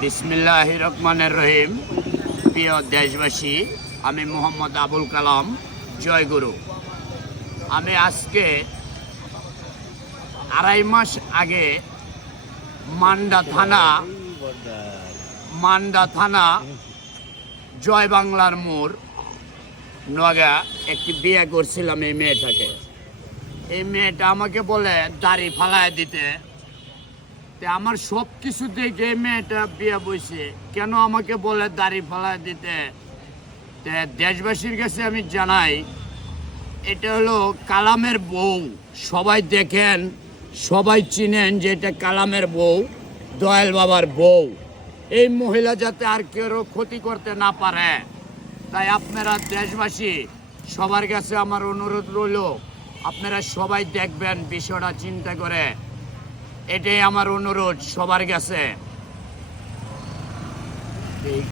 বিসমিল্লাহির রহমানির রহিম। প্রিয় দেশবাসী, আমি মোহাম্মদ আবুল কালাম জয়গুরু। আমি আজকে 2.5 মাস আগে মান্ডা থানা জয় বাংলার মোড় নগা একটি বিয়ে করছিলাম। এই মেয়েটা আমাকে বলে দাড়ি ফালায় দিতে। আমার সব কিছু দেখে মেয়েটা বিয়ে বইছে, কেন আমাকে বলে দাড়ি ফালায় দিতে? দেশবাসীর কাছে আমি জানাই, এটা হলো কালামের বউ। সবাই দেখেন, সবাই চিনেন যে এটা কালামের বউ, দয়াল বাবার বউ। এই মহিলা যাতে আর কেউ ক্ষতি করতে না পারে, তাই আপনারা দেশবাসী সবার কাছে আমার অনুরোধ রইল, আপনারা সবাই দেখবেন, বিষয়টা চিন্তা করে। এটাই আমার অনুরোধ সবার কাছে।